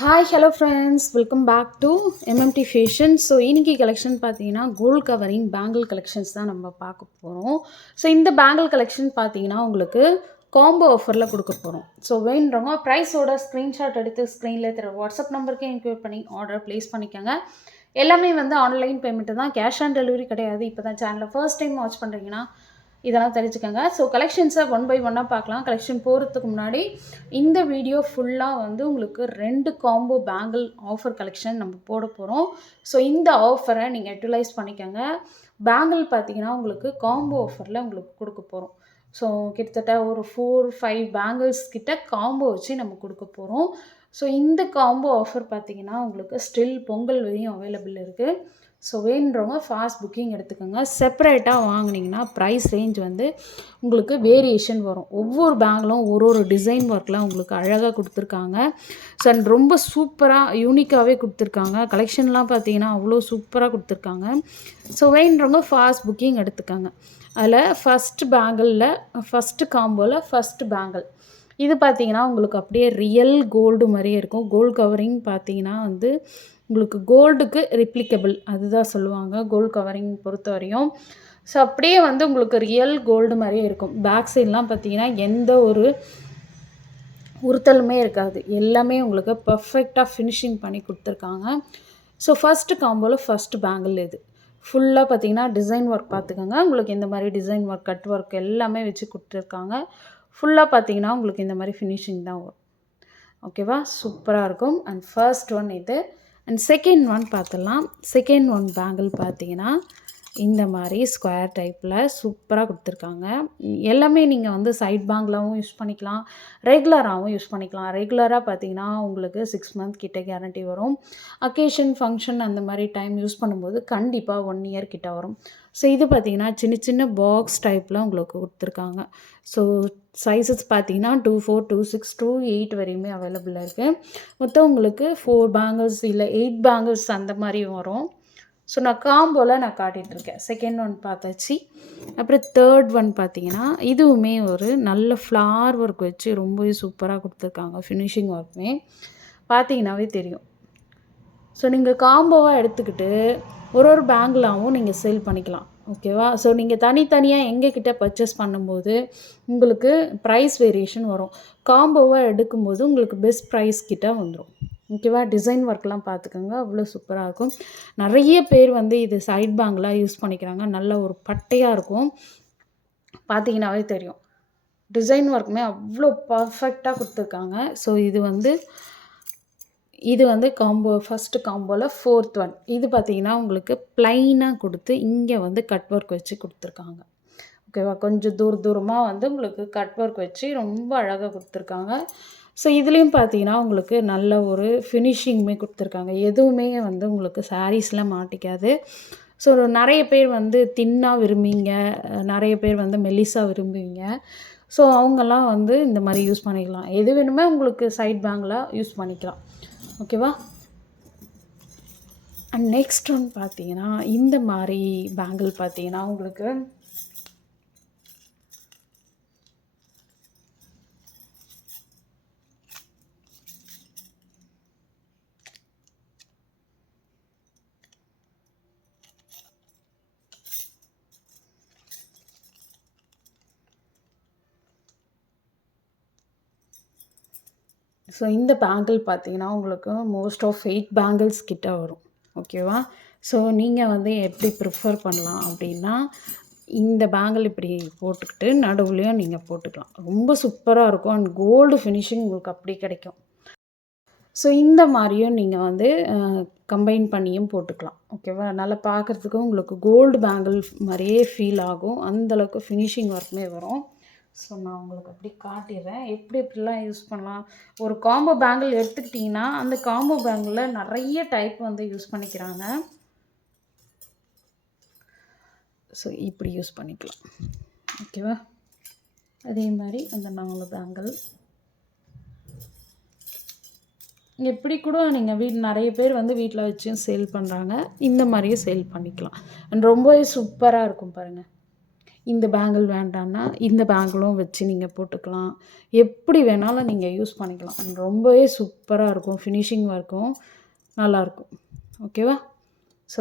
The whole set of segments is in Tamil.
Hi hello friends, welcome back to MMT fashion. So இன்றைக்கி கலெக்ஷன் பார்த்தீங்கன்னா கோல்ட் கவரிங் பேங்கிள் கலெக்ஷன்ஸ் தான் நம்ம பார்க்க போகிறோம். ஸோ இந்த பேங்கிள் கலெக்ஷன் பார்த்தீங்கன்னா உங்களுக்கு காம்போ ஆஃபரில் கொடுக்க போகிறோம். ஸோ வேணுறவங்க ப்ரைஸோட ஸ்க்ரீன்ஷாட் எடுத்து ஸ்க்ரீனில் தர வாட்ஸ்அப் நம்பருக்கே என்கொயர் பண்ணி ஆர்டர் ப்ளேஸ் பண்ணிக்கோங்க. எல்லாமே வந்து ஆன்லைன் பேமெண்ட்டு தான், கேஷ் ஆன் டெலிவரி கிடையாது. இப்போ தான் சேனலை ஃபர்ஸ்ட் டைம் வாட்ச் பண்ணுறீங்கன்னா இதெல்லாம் தெரிஞ்சுக்கோங்க. ஸோ கலெக்ஷன்ஸை ஒன் பை ஒன்னாக பார்க்கலாம். கலெக்ஷன் போகிறதுக்கு முன்னாடி இந்த வீடியோ ஃபுல்லாக வந்து உங்களுக்கு 2 காம்போ பேங்கிள் ஆஃபர் கலெக்ஷன் நம்ம போட போகிறோம். ஸோ இந்த ஆஃபரை நீங்கள் யூட்டிலைஸ் பண்ணிக்கோங்க. பேங்கிள் பார்த்தீங்கன்னா உங்களுக்கு காம்போ ஆஃபரில் உங்களுக்கு கொடுக்க போகிறோம். ஸோ கிட்டத்தட்ட ஒரு 4-5 பேங்கிள்ஸ் கிட்ட காம்போ வச்சு நம்ம கொடுக்க போகிறோம். ஸோ இந்த காம்போ ஆஃபர் பார்த்தீங்கன்னா உங்களுக்கு ஸ்டில் பொங்கல் வரையும் அவைலபிள் இருக்குது. ஸோ வேணுன்றவங்க ஃபாஸ்ட் புக்கிங் எடுத்துக்கோங்க. செப்பரேட்டாக வாங்கினீங்கன்னா ப்ரைஸ் ரேஞ்ச் வந்து உங்களுக்கு வேரியேஷன் வரும். ஒவ்வொரு பேங்கிலும் ஒரு டிசைன் ஒர்க்லாம் உங்களுக்கு அழகாக கொடுத்துருக்காங்க. ஸோ அண்ட் ரொம்ப சூப்பராக யூனிக்காகவே கொடுத்துருக்காங்க. கலெக்ஷன்லாம் பார்த்தீங்கன்னா அவ்வளோ சூப்பராக கொடுத்துருக்காங்க. ஸோ வேணுன்றவங்க ஃபாஸ்ட் புக்கிங் எடுத்துக்கோங்க. அதில் ஃபஸ்ட்டு பேங்கிளில் ஃபஸ்ட்டு காம்போவில் ஃபஸ்ட்டு பேங்கிள் இது பார்த்தீங்கன்னா உங்களுக்கு அப்படியே ரியல் கோல்டு மாதிரியே இருக்கும். கோல்டு கவரிங் பார்த்தீங்கன்னா வந்து உங்களுக்கு கோல்டுக்கு ரிப்ளிகபிள் அதுதான் சொல்லுவாங்க கோல்டு கவரிங் பொறுத்த வரையும். ஸோ அப்படியே வந்து உங்களுக்கு ரியல் கோல்டு மாதிரியே இருக்கும். பேக் சைட்லாம் பார்த்தீங்கன்னா எந்த ஒரு உறுத்தலுமே இருக்காது. எல்லாமே உங்களுக்கு பர்ஃபெக்டாக ஃபினிஷிங் பண்ணி கொடுத்துருக்காங்க. ஸோ ஃபஸ்ட்டு காம்போவில் ஃபஸ்ட்டு பேங்கிள் இது ஃபுல்லாக பார்த்தீங்கன்னா டிசைன் ஒர்க் பார்த்துக்கோங்க. உங்களுக்கு இந்த மாதிரி டிசைன் ஒர்க், கட் ஒர்க் எல்லாமே வச்சு கொடுத்துருக்காங்க. ஃபுல்லாக பார்த்தீங்கன்னா உங்களுக்கு இந்த மாதிரி ஃபினிஷிங் தான் வரும். ஓகேவா, சூப்பராக இருக்கும். அண்ட் ஃபர்ஸ்ட் ஒன் இது. அண்ட் செகண்ட் ஒன் பார்த்துடலாம். செகண்ட் ஒன் பேங்கிள் பார்த்தீங்கன்னா இந்த மாதிரி ஸ்கொயர் டைப்பில் சூப்பராக கொடுத்துருக்காங்க. எல்லாமே நீங்கள் வந்து சைட் பேங்கிளாகவும் யூஸ் பண்ணிக்கலாம், ரெகுலராகவும் யூஸ் பண்ணிக்கலாம். ரெகுலராக பார்த்தீங்கன்னா உங்களுக்கு 6 மந்த் கிட்ட கேரண்டி வரும். அக்கேஷன் ஃபங்க்ஷன் அந்த மாதிரி டைம் யூஸ் பண்ணும்போது கண்டிப்பாக 1 இயர் கிட்ட வரும். ஸோ இது பார்த்தீங்கன்னா சின்ன சின்ன பாக்ஸ் டைப்பில் உங்களுக்கு கொடுத்துருக்காங்க. ஸோ சைஸஸ் பார்த்தீங்கன்னா 2-4, 2-6, 2-8 வரையுமே அவைலபிளாக இருக்குது. மொத்தம் உங்களுக்கு 4 பேங்கிள்ஸ் இல்லை 8 பேங்கிள்ஸ் அந்த மாதிரி வரும். ஸோ நான் காம்போவில் நான் காட்டிகிட்ருக்கேன். செகண்ட் ஒன் பார்த்தாச்சு. அப்புறம் தேர்ட் ஒன் பார்த்தீங்கன்னா இதுவுமே ஒரு நல்ல ஃப்ளார் ஒர்க் வச்சு ரொம்பவே சூப்பராக கொடுத்துருக்காங்க. ஃபினிஷிங் ஒர்க்குமே பார்த்தீங்கன்னாவே தெரியும். ஸோ நீங்கள் காம்போவாக எடுத்துக்கிட்டு ஒரு பேங்கிளாகவும் நீங்கள் சேல் பண்ணிக்கலாம். ஓகேவா. ஸோ நீங்கள் தனித்தனியாக எங்ககிட்ட பர்ச்சேஸ் பண்ணும்போது உங்களுக்கு ப்ரைஸ் வேரியேஷன் வரும். காம்போவாக எடுக்கும்போது உங்களுக்கு பெஸ்ட் ப்ரைஸ் கிட்ட வந்துடும். ஓகேவா. டிசைன் ஒர்க்லாம் பார்த்துக்கோங்க, அவ்வளோ சூப்பராக இருக்கும். நிறைய பேர் வந்து இது சைட் பேங்கிளாக யூஸ் பண்ணிக்கிறாங்க. நல்ல ஒரு பட்டையாக இருக்கும், பார்த்தீங்கன்னாவே தெரியும். டிசைன் ஒர்க்குமே அவ்வளோ பர்ஃபெக்டாக கொடுத்துருக்காங்க. ஸோ இது வந்து காம்போ ஃபஸ்ட்டு காம்போவில் ஃபோர்த் ஒன். இது பார்த்தீங்கன்னா உங்களுக்கு ப்ளைனாக கொடுத்து இங்கே வந்து கட் ஒர்க் வச்சு கொடுத்துருக்காங்க. ஓகேவா. கொஞ்சம் தூரமாக வந்து உங்களுக்கு கட் ஒர்க் வச்சு ரொம்ப அழகாக கொடுத்துருக்காங்க. ஸோ இதுலேயும் பார்த்தீங்கன்னா உங்களுக்கு நல்ல ஒரு ஃபினிஷிங்குமே கொடுத்துருக்காங்க. எதுவுமே வந்து உங்களுக்கு சாரீஸில் மாட்டிக்காது. ஸோ நிறைய பேர் வந்து தின்னாக விரும்புவீங்க, நிறைய பேர் வந்து மெல்லிஸாக விரும்புவீங்க. ஸோ அவங்கெல்லாம் வந்து இந்த மாதிரி யூஸ் பண்ணிக்கலாம். எது வேணுமே உங்களுக்கு சைட் பேங்கிளாக யூஸ் பண்ணிக்கலாம். ஓகேவா. அண்ட் நெக்ஸ்ட் ஒன் பார்த்தீங்கன்னா இந்த மாதிரி பேங்கிள் பார்த்தீங்கன்னா உங்களுக்கு ஸோ இந்த பேங்கிள் பார்த்தீங்கன்னா உங்களுக்கு மோஸ்ட் ஆஃப் 8 பேங்கிள்ஸ் கிட்ட வரும். ஓகேவா. ஸோ நீங்கள் வந்து எப்படி ப்ரிஃபர் பண்ணலாம் அப்படின்னா இந்த பேங்கிள் இப்படி போட்டுக்கிட்டு நடுவுலையும் நீங்கள் போட்டுக்கலாம். ரொம்ப சூப்பராக இருக்கும். அண்ட் கோல்டு ஃபினிஷிங் உங்களுக்கு அப்படி கிடைக்கும். ஸோ இந்த மாதிரியும் நீங்கள் வந்து கம்பைன் பண்ணியும் போட்டுக்கலாம். ஓகேவா. நல்லா பார்க்குறதுக்கும் உங்களுக்கு கோல்டு பேங்கிள் மாதிரியே ஃபீல் ஆகும். அந்தளவுக்கு ஃபினிஷிங் ஒர்க்குமே வரும். ஸோ நான் உங்களுக்கு அப்படி காட்டிடுறேன் எப்படிலாம் யூஸ் பண்ணலாம். ஒரு காம்போ பேங்கிள் எடுத்துக்கிட்டிங்கன்னா அந்த காம்போ பேங்கிளில் நிறைய டைப் வந்து யூஸ் பண்ணிக்கிறாங்க. ஸோ இப்படி யூஸ் பண்ணிக்கலாம். ஓகேவா. அதே மாதிரி அந்த 4 பேங்கிள் எப்படி கூட நீங்கள் நிறைய பேர் வந்து வீட்டில் வச்சும் சேல் பண்ணுறாங்க. இந்த மாதிரியும் சேல் பண்ணிக்கலாம். அண்ட் ரொம்பவே சூப்பராக இருக்கும் பாருங்கள். இந்த பேங்கிள் வேண்டான்னா இந்த பேங்கிளும் வச்சு நீங்கள் போட்டுக்கலாம். எப்படி வேணாலும் நீங்கள் யூஸ் பண்ணிக்கலாம். ரொம்பவே சூப்பராக இருக்கும். ஃபினிஷிங் ஒர்க்கும் நல்லாயிருக்கும். ஓகேவா? ஸோ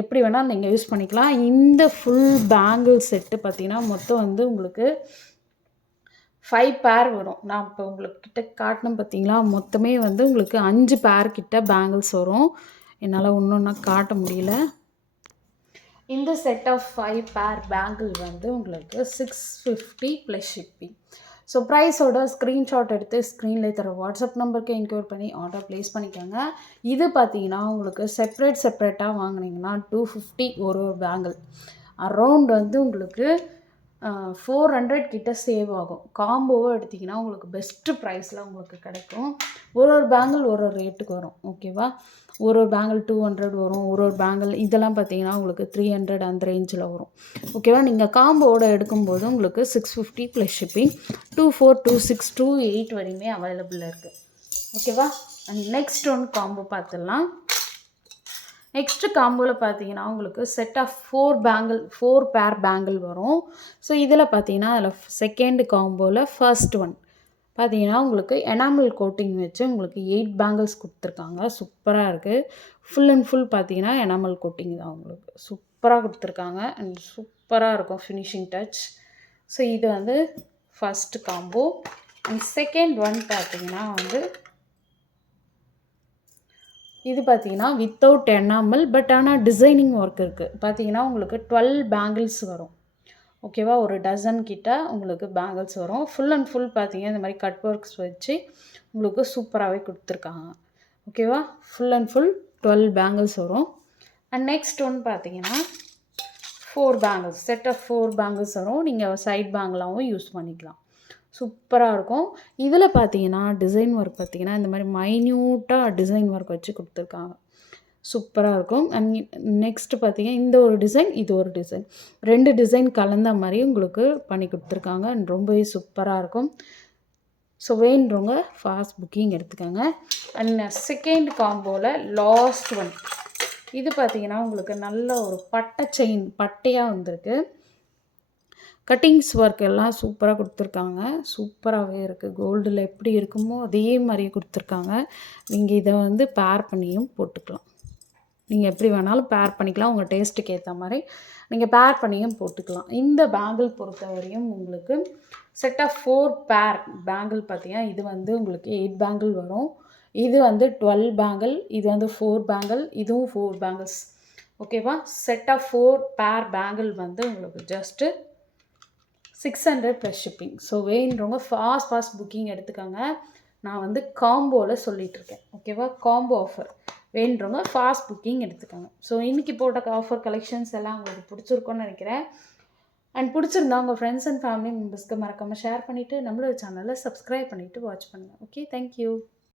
எப்படி வேணாலும் நீங்கள் யூஸ் பண்ணிக்கலாம். இந்த ஃபுல் பேங்கிள் செட்டு பார்த்தீங்கன்னா மொத்தம் வந்து உங்களுக்கு 5 பேர் வரும். நான் இப்போ உங்களுக்கு கிட்ட காட்டினேன் பார்த்தீங்களா, மொத்தமே வந்து உங்களுக்கு 5 பேர் கிட்ட பேங்கிள்ஸ் வரும். என்னால் ஒன்றா காட்ட முடியல. இந்த செட் ஆஃப் 5 பேர் பேங்கிள் வந்து உங்களுக்கு 650 ப்ளஸ் ஷிப்பிங். ஸோ ப்ரைஸோட ஸ்க்ரீன்ஷாட் எடுத்து ஸ்க்ரீனில் தர வாட்ஸ்அப் நம்பருக்கு என்கொயர் பண்ணி ஆர்டர் ப்ளேஸ் பண்ணிக்கோங்க. இது பார்த்தீங்கன்னா உங்களுக்கு செப்ரேட்டாக வாங்கினீங்கன்னா 250 ஒரு பேங்கிள். அரௌண்ட் வந்து உங்களுக்கு 400 கிட்ட சேவ் ஆகும். காம்போவாக எடுத்திங்கன்னா உங்களுக்கு பெஸ்ட்டு ப்ரைஸில் உங்களுக்கு கிடைக்கும். ஒரு பேங்கிள் ஒரு ரேட்டுக்கு வரும். ஓகேவா? ஒரு பேங்கிள் 200 வரும். ஒரு பேங்கிள் இதெல்லாம் பார்த்தீங்கன்னா உங்களுக்கு 300 அந்த ரேஞ்சில் வரும். ஓகேவா? நீங்கள் காம்போவோட எடுக்கும்போது உங்களுக்கு 650 ப்ளஸ் ஷிப்பிங் 24, 26, 28 வரையுமே அவைலபிளாக இருக்குது. ஓகேவா? நெக்ஸ்ட் ஒன் காம்போ பார்த்துடலாம். நெக்ஸ்ட்டு காம்போவில் பார்த்தீங்கன்னா உங்களுக்கு செட் ஆஃப் 4 பேர் பேங்கிள் வரும். ஸோ இதில் பார்த்தீங்கன்னா அதில் செகண்ட் காம்போவில் ஃபர்ஸ்ட் ஒன் பார்த்தீங்கன்னா உங்களுக்கு எனாமல் கோட்டிங் வச்சு உங்களுக்கு 8 பேங்கிள்ஸ் கொடுத்துருக்காங்க. சூப்பராக இருக்குது. ஃபுல் அண்ட் ஃபுல் பார்த்தீங்கன்னா எனாமல் கோட்டிங் தான் உங்களுக்கு சூப்பராக கொடுத்துருக்காங்க. அண்ட் சூப்பராக இருக்கும் ஃபினிஷிங் டச். ஸோ இது வந்து first combo. And second one பார்த்தீங்கன்னா வந்து இது பார்த்தீங்கன்னா வித்தவுட் எனாமல் பட் ஆனால் டிசைனிங் ஒர்க் இருக்குது. பார்த்தீங்கன்னா உங்களுக்கு 12 பேங்கிள்ஸ் வரும். ஓகேவா? ஒரு டசன் கிட்ட உங்களுக்கு பேங்கிள்ஸ் வரும். ஃபுல் அண்ட் ஃபுல் பார்த்தீங்கன்னா இந்த மாதிரி கட் ஒர்க்ஸ் வச்சு உங்களுக்கு சூப்பராகவே கொடுத்துருக்காங்க. ஓகேவா? ஃபுல் அண்ட் ஃபுல் 12 பேங்கிள்ஸ் வரும். அண்ட் நெக்ஸ்ட் ஒன் பார்த்தீங்கன்னா 4 பேங்கிள்ஸ் செட் ஆஃப் 4 பேங்கிள்ஸ் வரும். நீங்கள் சைட் பேங்கிளாகவும் யூஸ் பண்ணிக்கலாம். சூப்பராக இருக்கும். இதில் பார்த்தீங்கன்னா டிசைன் ஒர்க் பார்த்தீங்கன்னா இந்த மாதிரி மைன்யூட்டாக டிசைன் ஒர்க் வச்சு கொடுத்துருக்காங்க. சூப்பராக இருக்கும். அண்ட் நெக்ஸ்ட்டு பார்த்தீங்கன்னா இந்த ஒரு டிசைன், இது ஒரு டிசைன், 2 டிசைன் கலந்த மாதிரி உங்களுக்கு பண்ணி கொடுத்துருக்காங்க. அண்ட் ரொம்பவே சூப்பராக இருக்கும். ஸோ வேணுறவங்க ஃபாஸ்ட் புக்கிங் எடுத்துக்கோங்க. அண்ட் செகண்ட் காம்போவில் லாஸ்ட் ஒன் இது பார்த்தீங்கன்னா உங்களுக்கு நல்ல ஒரு பட்டை செயின் பட்டையாக வந்திருக்கு. கட்டிங்ஸ் ஒர்க் எல்லாம் சூப்பராக கொடுத்துருக்காங்க. சூப்பராகவே இருக்குது. கோல்டில் எப்படி இருக்குமோ அதே மாதிரியே கொடுத்துருக்காங்க. நீங்கள் இதை வந்து பேர் பண்ணியும் போட்டுக்கலாம். நீங்கள் எப்படி வேணாலும் பேர் பண்ணிக்கலாம். உங்கள் டேஸ்ட்டுக்கு ஏற்ற மாதிரி நீங்கள் பேர் பண்ணியும் போட்டுக்கலாம். இந்த பேங்கிள் பொறுத்தவரையும் உங்களுக்கு செட் ஆஃப் 4 பேர் பேங்கிள் பார்த்தீங்கன்னா இது வந்து உங்களுக்கு 8 பேங்கிள் வரும். இது வந்து 12 பேங்கிள், இது வந்து 4 பேங்கிள், இதுவும் 4 பேங்கிள்ஸ். ஓகேவா? செட் ஆஃப் 4 பேர் பேங்கிள் வந்து உங்களுக்கு ஜஸ்ட்டு 600 ப்ளஸ் ஷிப்பிங். ஸோ வேணுறவங்க ஃபாஸ்ட் புக்கிங் எடுத்துக்கோங்க. நான் வந்து காம்போவில் சொல்லிகிட்ருக்கேன். ஓகேவா? காம்போ ஆஃபர் வேணுறவங்க ஃபாஸ்ட் புக்கிங் எடுத்துக்கோங்க. ஸோ இன்றைக்கி போட்ட ஆஃபர் கலெக்ஷன்ஸ் எல்லாம் உங்களுக்கு பிடிச்சிருக்குன்னு நினைக்கிறேன். அண்ட் பிடிச்சிருந்தா உங்கள் ஃப்ரெண்ட்ஸ் அண்ட் ஃபேமிலி மெம்பர்ஸ்க்கு மறக்காமல் ஷேர் பண்ணிவிட்டு நம்மளோட சேனலை சப்ஸ்கிரைப் பண்ணிவிட்டு வாட்ச் பண்ணுங்கள். Okay, thank you.